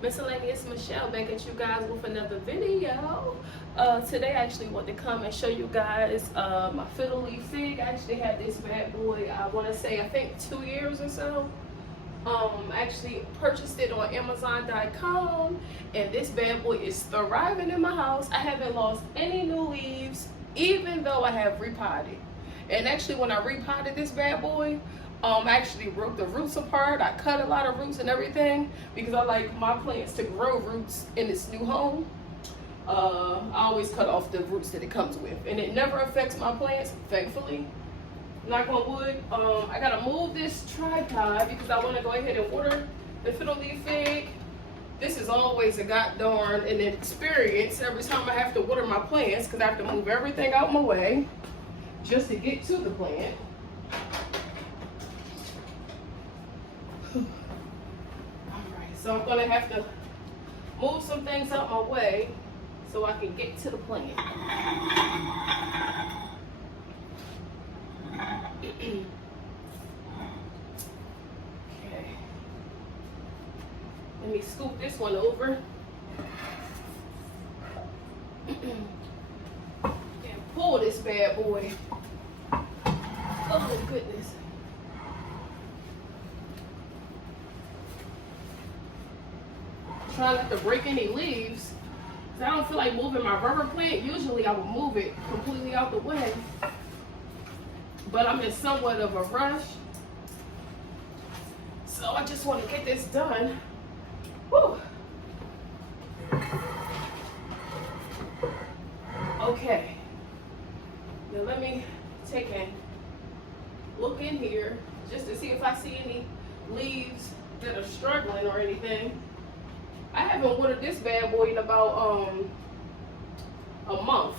Miscellaneous Michelle back at you guys with another video. Today I actually want to come and show you guys my fiddle leaf fig. I actually had this bad boy, I want to say, I think 2 years or so. I actually purchased it on Amazon.com, and this bad boy is thriving in my house. I haven't lost any new leaves, even though I have repotted. And actually, when I repotted this bad boy, I actually broke the roots apart. I cut a lot of roots and everything because I like my plants to grow roots in its new home. I always cut off the roots that it comes with, and it never affects my plants, thankfully. Knock on wood. I gotta move this tripod because I want to go ahead and water the fiddle leaf fig. This is always a goddamn an experience every time I have to water my plants because I have to move everything out my way just to get to the plant. So I'm gonna have to move some things out my way so I can get to the plant. Okay. Let me scoop this one over. And pull this bad boy. Oh goodness. Try not to break any leaves. I don't feel like moving my rubber plant. Usually I would move it completely out the way. But I'm in somewhat of a rush. So I just want to get this done. Whew. Okay. Now let me take a look in here just to see if I see any leaves that are struggling or anything. I haven't watered this bad boy in about a month.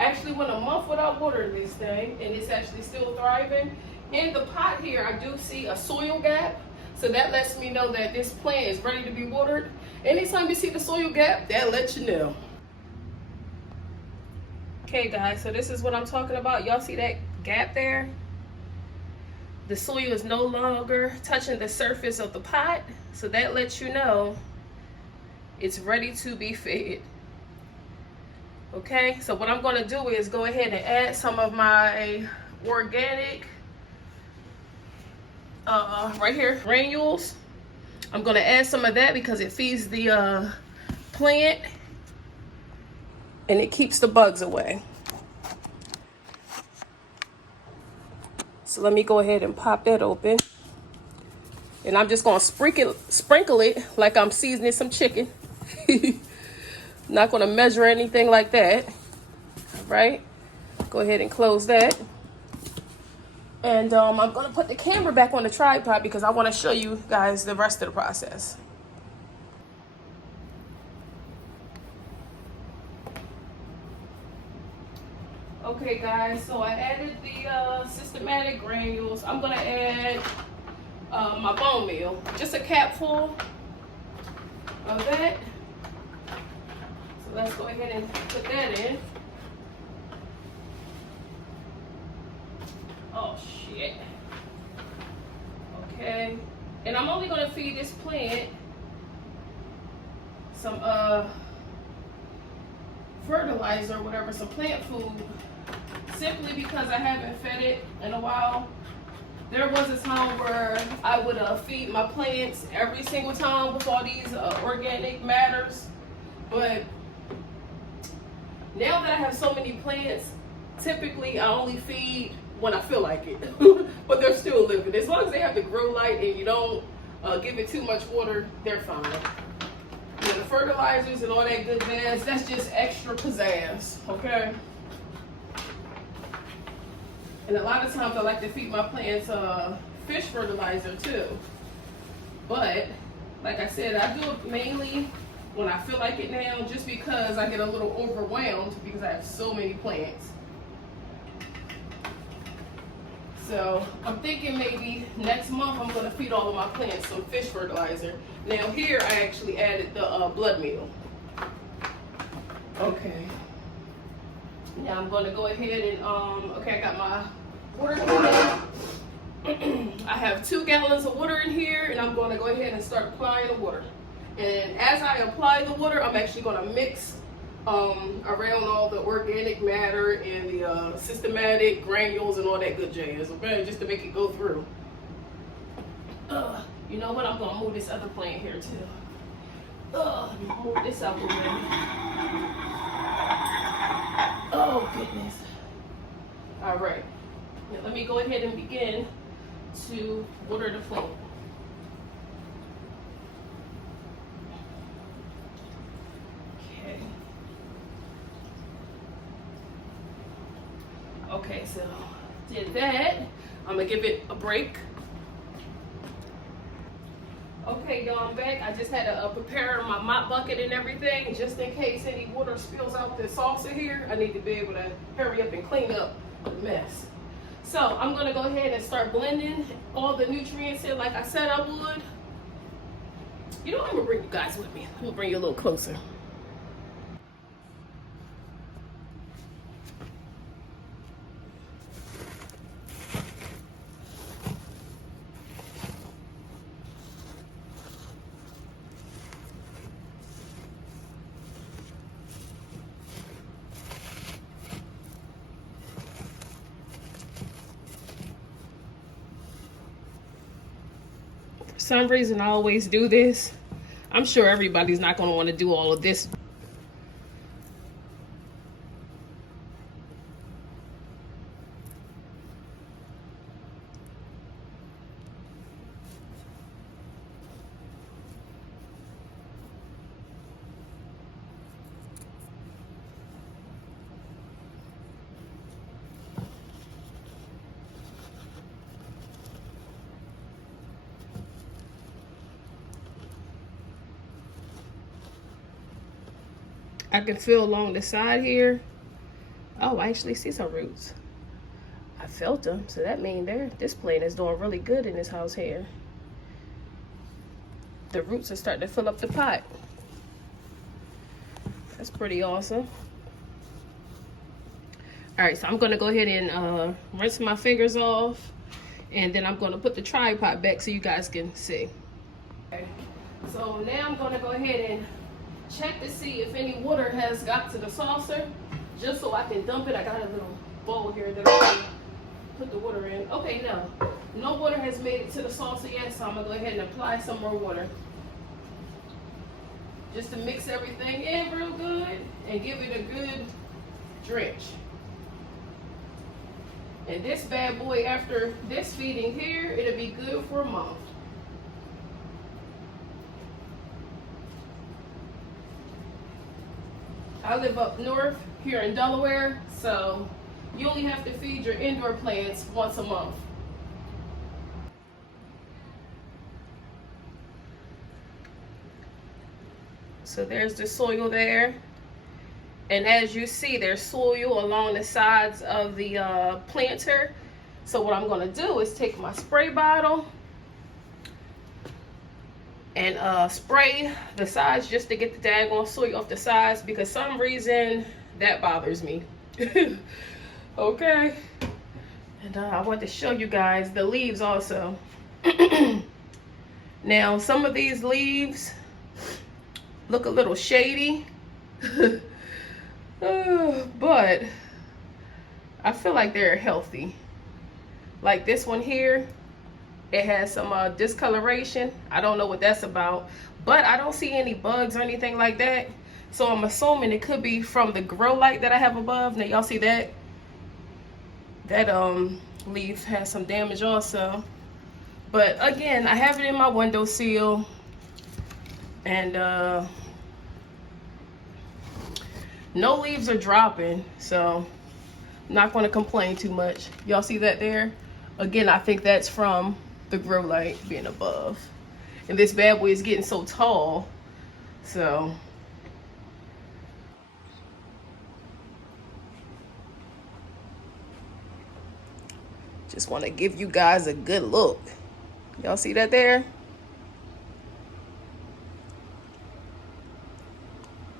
Actually went a month without watering this thing, and it's actually still thriving. In the pot here, I do see a soil gap, so that lets me know that this plant is ready to be watered. Anytime you see the soil gap, that lets you know. Okay guys, so this is what I'm talking about. Y'all see that gap there? The soil is no longer touching the surface of the pot, so that lets you know it's ready to be fed. Okay, so what I'm going to do is go ahead and add some of my organic right here granules. I'm going to add some of that because it feeds the plant and it keeps the bugs away. So let me go ahead and pop that open, and I'm just going to sprinkle it like I'm seasoning some chicken. Not going to measure anything like that. All right, go ahead and close that. And I'm going to put the camera back on the tripod because I want to show you guys the rest of the process. Okay guys, so I added the systematic granules. I'm going to add my bone meal, just a capful of that. Let's go ahead and put that in. Oh shit. Okay. And I'm only gonna feed this plant some fertilizer, whatever, some plant food, simply because I haven't fed it in a while. There was a time where I would feed my plants every single time with all these organic matters, but now that I have so many plants, typically I only feed when I feel like it. But they're still living. As long as they have the grow light and you don't give it too much water, they're fine. You know, the fertilizers and all that good jazz, that's just extra pizzazz, okay? And a lot of times I like to feed my plants fish fertilizer too. But, like I said, I do it mainly when I feel like it now, just because I get a little overwhelmed because I have so many plants. So I'm thinking maybe next month I'm going to feed all of my plants some fish fertilizer. Now here I actually added the blood meal. Okay. Now I'm going to go ahead and, okay, I got my water heater. I have 2 gallons of water in here, and I'm going to go ahead and start applying the water. And as I apply the water, I'm actually going to mix around all the organic matter and the systematic granules and all that good jazz, okay, just to make it go through. You know what, I'm going to move this other plant here too. Move this out the way. Oh goodness. All right, now let me go ahead and begin to water the plant. Okay, so did that. I'm gonna give it a break. Okay, y'all, I'm back. I just had to prepare my mop bucket and everything, just in case any water spills out the salsa here. I need to be able to hurry up and clean up the mess. So I'm gonna go ahead and start blending all the nutrients in like I said I would. You know, I'm gonna bring you guys with me. I'm gonna bring you a little closer. For some reason, I always do this. I'm sure everybody's not going to want to do all of this. I can feel along the side here. Oh, I actually see some roots. I felt them, so that means this plant is doing really good in this house here. The roots are starting to fill up the pot. That's pretty awesome. All right, so I'm gonna go ahead and rinse my fingers off, and then I'm gonna put the tripod back so you guys can see. Okay. So now I'm gonna go ahead and check to see if any water has got to the saucer, just so I can dump it. I got a little bowl here that I can put the water in. Okay, no water has made it to the saucer yet, so I'm gonna go ahead and apply some more water, just to mix everything in real good and give it a good drench. And this bad boy, after this feeding here, it'll be good for a month. I live up north here in Delaware, so you only have to feed your indoor plants once a month. So there's the soil there. And as you see, there's soil along the sides of the planter. So what I'm gonna do is take my spray bottle and spray the sides just to get the daggone soil off the sides, because some reason that bothers me. Okay. And I want to show you guys the leaves also. Now, some of these leaves look a little shady. But I feel like they're healthy. Like this one here, it has some discoloration. I don't know what that's about, but I don't see any bugs or anything like that. So I'm assuming it could be from the grow light that I have above. Now y'all see that? That leaf has some damage also. But again, I have it in my windowsill, and no leaves are dropping, so I'm not going to complain too much. Y'all see that there? Again, I think that's from the grow light being above. And this bad boy is getting so tall, so just want to give you guys a good look. Y'all see that there?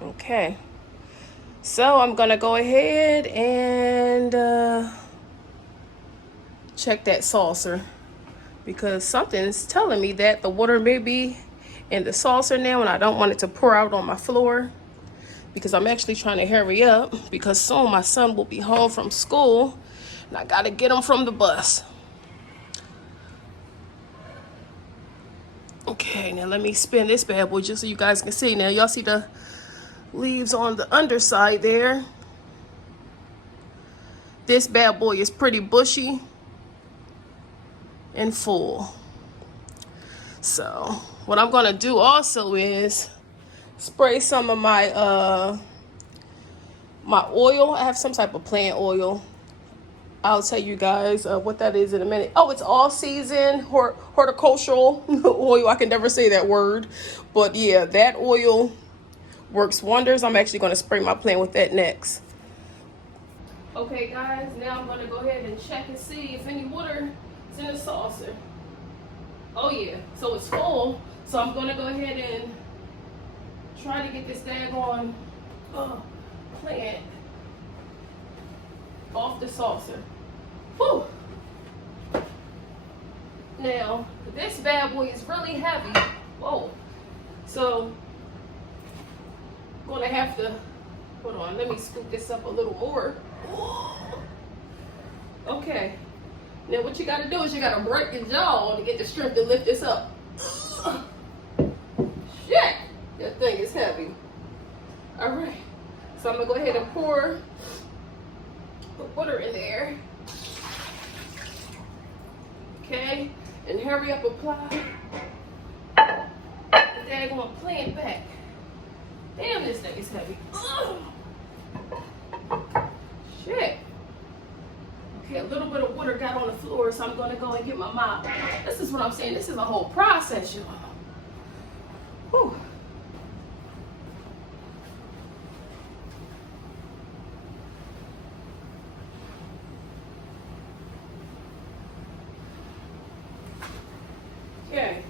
Okay. So I'm gonna go ahead and check that saucer. because something's telling me that the water may be in the saucer now, and I don't want it to pour out on my floor, because I'm actually trying to hurry up because soon my son will be home from school and I gotta get him from the bus. Okay, now let me spin this bad boy just so you guys can see. Now y'all see the leaves on the underside there. This bad boy is pretty bushy and full. So what I'm gonna do also is spray some of my my oil. I have some type of plant oil. I'll tell you guys what that is in a minute. Oh, it's all season horticultural oil. I can never say that word, but yeah, that oil works wonders. I'm actually going to spray my plant with that next. Okay guys, now I'm going to go ahead and check and see if any water is in the saucer. Oh yeah, so it's full. So I'm going to go ahead and try to get this daggone plant off the saucer. Whew. Now, this bad boy is really heavy. Whoa. So, I'm gonna have to, hold on, let me scoop this up a little more. Okay. Now what you gotta do is you gotta break your jaw to get the strength to lift this up. Shit! That thing is heavy. Alright. So I'm gonna go ahead and pour the water in there. Okay, and hurry up, apply the daggone plant back. Damn, this thing is heavy. Ugh. Shit. Okay, a little bit of water got on the floor, so I'm gonna go and get my mop. This is what I'm saying. This is a whole process, y'all. Whew. Okay.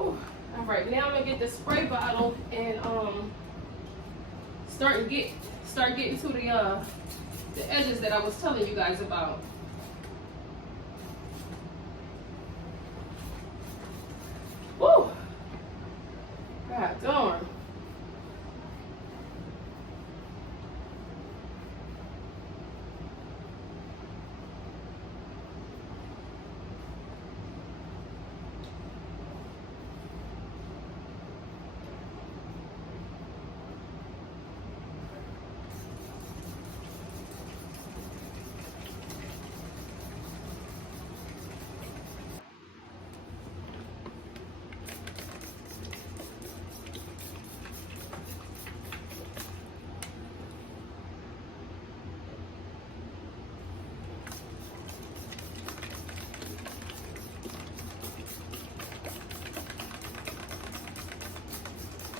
All right, now I'm gonna get the spray bottle and start getting to the edges that I was telling you guys about. Woo! God darn.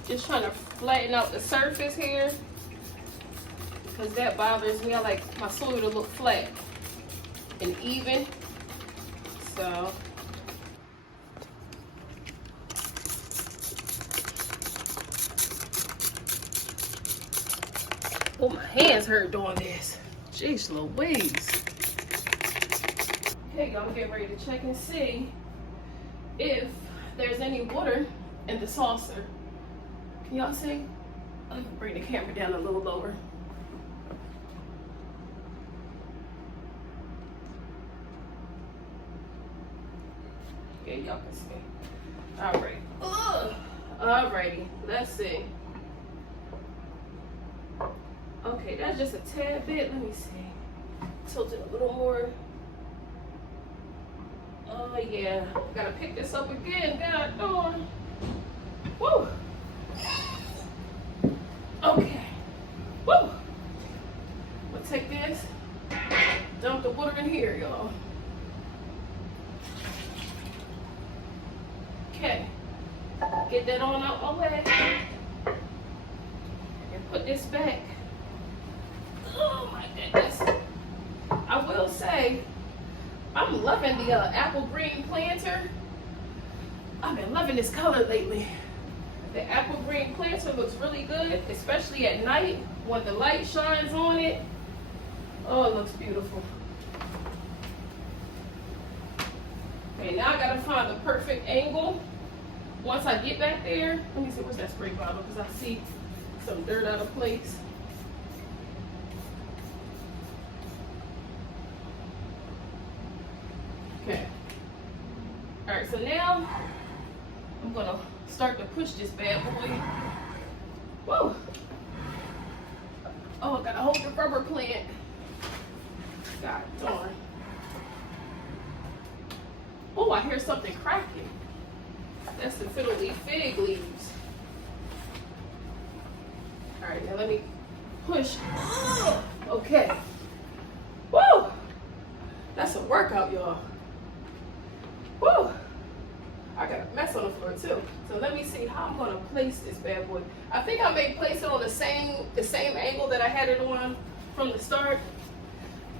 Just trying to flatten out the surface here, because that bothers me. I like my soil to look flat and even. So oh, my hands hurt doing this. Jeez Louise. Okay, y'all, get ready to check and see if there's any water in the saucer. Can y'all see? Let me bring the camera down a little lower. Yeah, y'all can see. All right. Ugh. All righty. Let's see. Okay, that's just a tad bit. Let me see. Tilt it a little more. Oh yeah. Gotta pick this up again. God darn. Woo. Okay. Woo. We'll take this. Dump the water in here, y'all. Okay. Get that on out my way. And put this back. Oh my goodness. I will say, I'm loving the apple green planter. I've been loving this color lately. The apple green planter looks really good, especially at night when the light shines on it. Oh, it looks beautiful. Okay, now I gotta find the perfect angle. Once I get back there, let me see, where's that spray bottle? Because I see some dirt out of place. Okay. All right, so now I'm gonna start to push this bad boy. Whoa. Oh, I gotta hold the rubber plant. God darn. Oh, I hear something cracking. That's the fiddle leaf fig leaves. All right, now let me push. Okay. Woo! That's a workout, y'all. Woo! I got a mess on the floor too. So let me see how I'm gonna place this bad boy. I think I may place it on the same angle that I had it on from the start.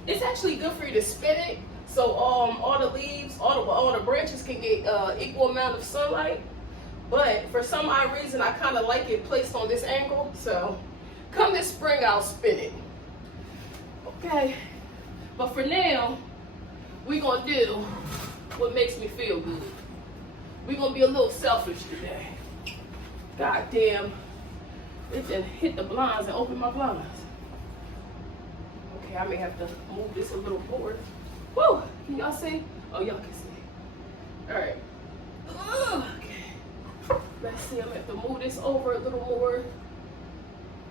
It's actually good for you to spin it, so all the leaves, all the branches can get equal amount of sunlight. But for some odd reason, I kind of like it placed on this angle. So come this spring, I'll spin it. Okay. But for now, we're gonna do what makes me feel good. We're gonna be a little selfish today. God damn, it just hit the blinds and opened my blinds. Okay, I may have to move this a little forward. Woo! Can y'all see? Oh, y'all can see. All right. Okay. Let's see. I'm gonna have to move this over a little more.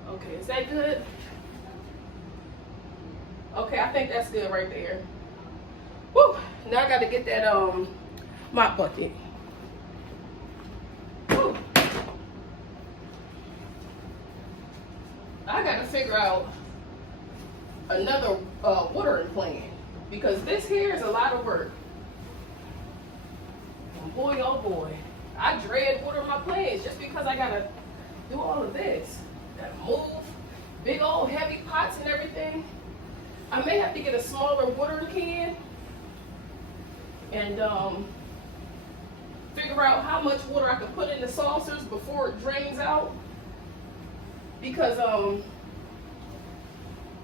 Okay, is that good? Okay, I think that's good right there. Woo! Now I got to get that mop bucket. Woo! I got to figure out another watering plan, because this here is a lot of work. And boy, oh boy, I dread watering my plants just because I gotta do all of this. Gotta move big old heavy pots and everything. I may have to get a smaller watering can and figure out how much water I can put in the saucers before it drains out, because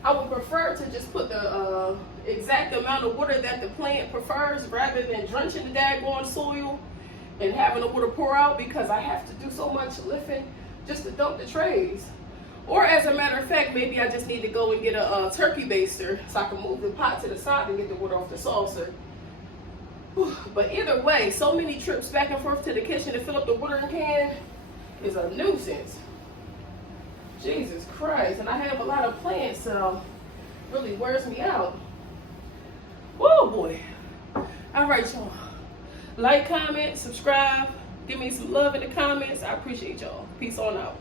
I would prefer to just put the exact amount of water that the plant prefers rather than drenching the daggone soil and having the water pour out, because I have to do so much lifting just to dump the trays. Or as a matter of fact, maybe I just need to go and get a turkey baster so I can move the pot to the side and get the water off the saucer. Whew. But either way, so many trips back and forth to the kitchen to fill up the watering can is a nuisance. Jesus Christ, and I have a lot of plants, so it really wears me out. Whoa, boy. All right, y'all. Like, comment, subscribe. Give me some love in the comments. I appreciate y'all. Peace on out.